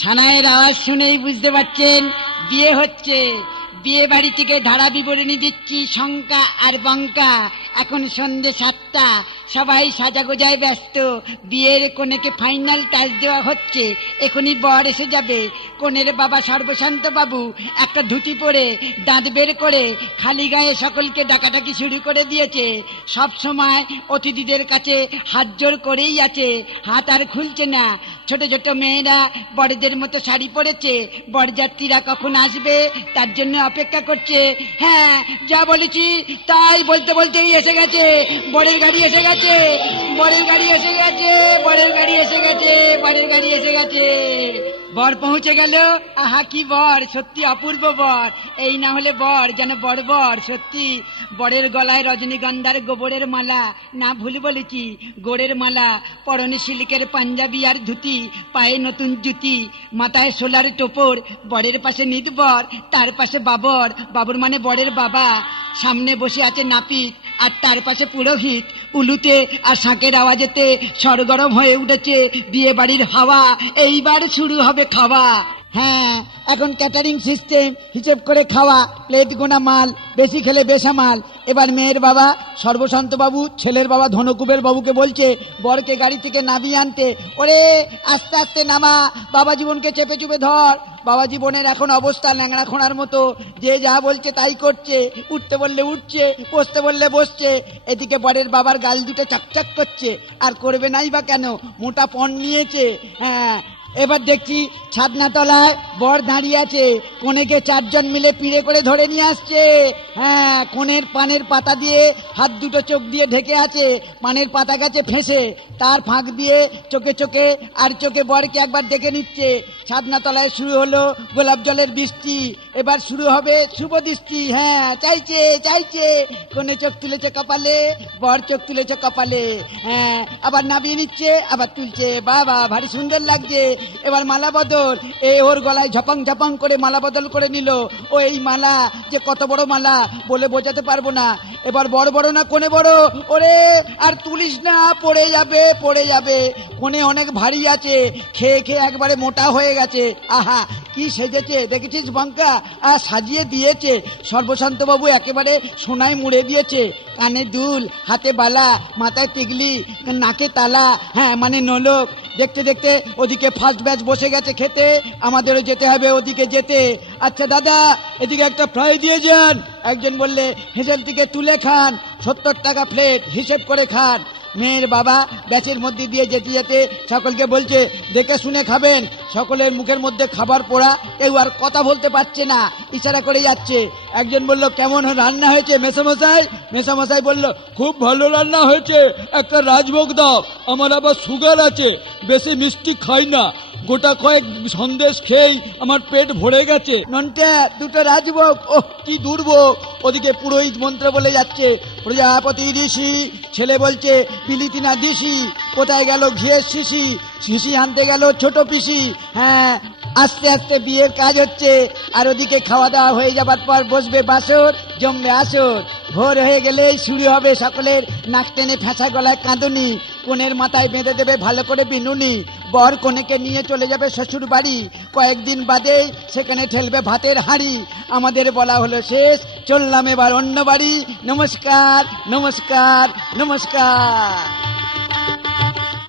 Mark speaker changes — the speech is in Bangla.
Speaker 1: সানায়ের আওয়াজ শুনেই বুঝতে পারছেন, বিয়ে হচ্ছে। বিয়ে বাড়ি থেকে ধারা বিবরণী দিচ্ছি, শঙ্কা আর বঙ্কা। এখন সন্ধে সাতটা, সবাই সাজা গোজায় ব্যস্ত। বিয়ের কনেকে ফাইনাল টাচ দেওয়া হচ্ছে, এখনই বর এসে যাবে। কনের বাবা সর্বশান্ত বাবু, একটা ধুতি পরে, দাঁত বের করে, খালি গায়ে সকলকে ডাকাডাকি শুরু করে দিয়েছে। সব সময় অতিথিদের কাছে হাত জোর করেই আছে, হাত আর খুলছে না। ছোট ছোট মেয়েরা বড়দের মতো শাড়ি পরেছে, বরযাত্রীরা কখন আসবে, তার জন্য অপেক্ষা করছে। হ্যাঁ যা বলেছি তাই বলতে বলতেই এসে গেছে। বরের গাড়ি এসে গেছে, বরের গাড়ি এসে গেছে, বরের গাড়ি এসে গেছে। বরের গাড়ি এসে গেছে। বর পৌঁছে গেল। আহা, কি বর, সত্যি অপূর্ব বর। এই না হলে বর যেন বড় বর, সত্যি। বরের গলায় রজনীগন্ধার গোবরের মালা। না ভুল বলেছি গোড়ের মালা। পরনে সিল্কের পাঞ্জাবি আর ধুতি, পায়ে নতুন জুতি। মাথায় সোলার টোপর, বরের পাশে নিত বর, তার পাশে বাবর। বাবর মানে বরের বাবা। সামনে বসে আছে নাপিত, আর তার পাশে পুরোহিত। উলুতে আর শাঁকের আওয়াজেতে সরগরম হয়ে উঠেছে বিয়ে বাড়ির হাওয়া। এইবার শুরু হবে খাওয়া। হ্যাঁ এখন ক্যাটারিং সিস্টেম হিসেব করে খাওয়া। প্লেট গোনা মাল, বেশি খেলে বেশা মাল। এবার মেয়ের বাবা, সর্বশান্ত বাবু, ছেলের বাবা ধনকুবের বাবুকে বলছে, বরকে গাড়ি থেকে নামিয়ে আনতে। ওরে, আস্তে আস্তে নামা, বাবা জীবনকে চেপে চুপে ধর। বাবা জীবনের এখন অবস্থা ল্যাংড়া খোঁড়ার মতো। যে যা বলছে তাই করছে। উঠতে বললে উঠছে, বসতে বললে বসছে। এদিকে বরের বাবার গাল দুটো চকচক করছে। আর করবে নাই বা কেন? মোটা পণ নিয়েছে। হ্যাঁ এবার দেখছি ছাদনা তলায় বর দাঁড়িয়ে আছে। কনেকে চারজন মিলে পিড়ে করে ধরে নিয়ে আসছে। হ্যাঁ কনের পানের পাতা দিয়ে হাত দুটো চোখ দিয়ে ঢেকে আছে। পানের পাতা গাছে ফেঁসে। তার ফাঁক দিয়ে চোখে চোখে আর চোখে বরকে একবার ডেকে নিচ্ছে। ছাদনা তলায় শুরু হলো গোলাপ জলের বৃষ্টি। এবার শুরু হবে শুভ দৃষ্টি। হ্যাঁ চাইছে চাইছে। কোনে চোখ তুলেছে কপালে, বর চোখ তুলেছে কপালে। হ্যাঁ আবার নামিয়ে নিচ্ছে, আবার তুলছে। বাবা, ভারী সুন্দর লাগছে। এবার মালা বদল। এ ওর গলায় ঝপাং ঝপাং করে মালা বদল করে নিল। ও এই মালা যে কত বড় মালা বলে বোঝাতে পারব না। এবার বড় বড় না কোনে বড়? ওরে, আর তুলিস না, পড়ে যাবে পড়ে যাবে। কোনে অনেক ভারী আছে, খেয়ে খেয়ে একবারে মোটা হয়ে গেছে। আহা, কি সেজেছে, দেখেছিস বঙ্কা? আর সাজিয়ে দিয়েছে। সর্বশান্ত বাবু একেবারে সোনায় মুড়ে দিয়েছে। কানে দুল, হাতে বালা, মাথায় টিকলি নাকে তালা হ্যাঁ মানে নলক। দেখতে দেখতে ওদিকে ফার্স্ট ব্যাচ বসে গেছে খেতে, আমাদেরও যেতে হবে ওদিকে যেতে। আচ্ছা দাদা, এদিকে একটা ফ্রাই দিয়ে যান। একজন বললে হেসেল থেকে তুলে খান, সত্তর টাকা প্লেট হিসেব করে খান। মেয়ের বাবা ব্যাচের মধ্যে দিয়ে যেতে যেতে সকলকে বলছে, দেখে শুনে খাবেন। সকলের মুখের মধ্যে খাবার পোড়া, কেউ আর কথা বলতে পারছে না। ইশারা করে যাচ্ছে। একজন বলল, কেমন রান্না হয়েছে মেসামশাই? মেসামশাই বলল, খুব ভালো রান্না হয়েছে। একটা রাজভোগ দাও। আমার আবার সুগার আছে। বেশি মিষ্টি খাই না। গোটা কয়েক সন্দেশ খেয়েই আমার পেট ভরে গেছে। নন্টা, দুটো রাজভোগ। ও কি দুর্ভোগ। ওদিকে পুরোহিত মন্ত্র বলে যাচ্ছে, প্রজাপতি ঋষি, ছেলে বলছে পিলিতি না দিশি, কোথায় গেল ঘিয়ের শিশি? শিশি আনতে গেল ছোট পিসি। হ্যাঁ আস্তে আস্তে বিয়ের কাজ হচ্ছে, আর ওদিকে খাওয়া দাওয়া হয়ে যাবার পর বসবে বাসর, জমবে আসর। ভোর হয়ে গেলেই শুরু হবে সকলের নাক টেনে ফেঁসা গলায় কাঁদুনি কোনের মাথায় বেঁধে দেবে ভালো করে বিনুনি। বর কনেকে নিয়ে চলে যাবে শ্বশুর বাড়ি। কয়েকদিন বাদেই সেখানে ঠেলবে ভাতের হাঁড়ি। আমাদের বলা হলো শেষ, চললাম এবার অন্য বাড়ি। নমস্কার নমস্কার নমস্কার।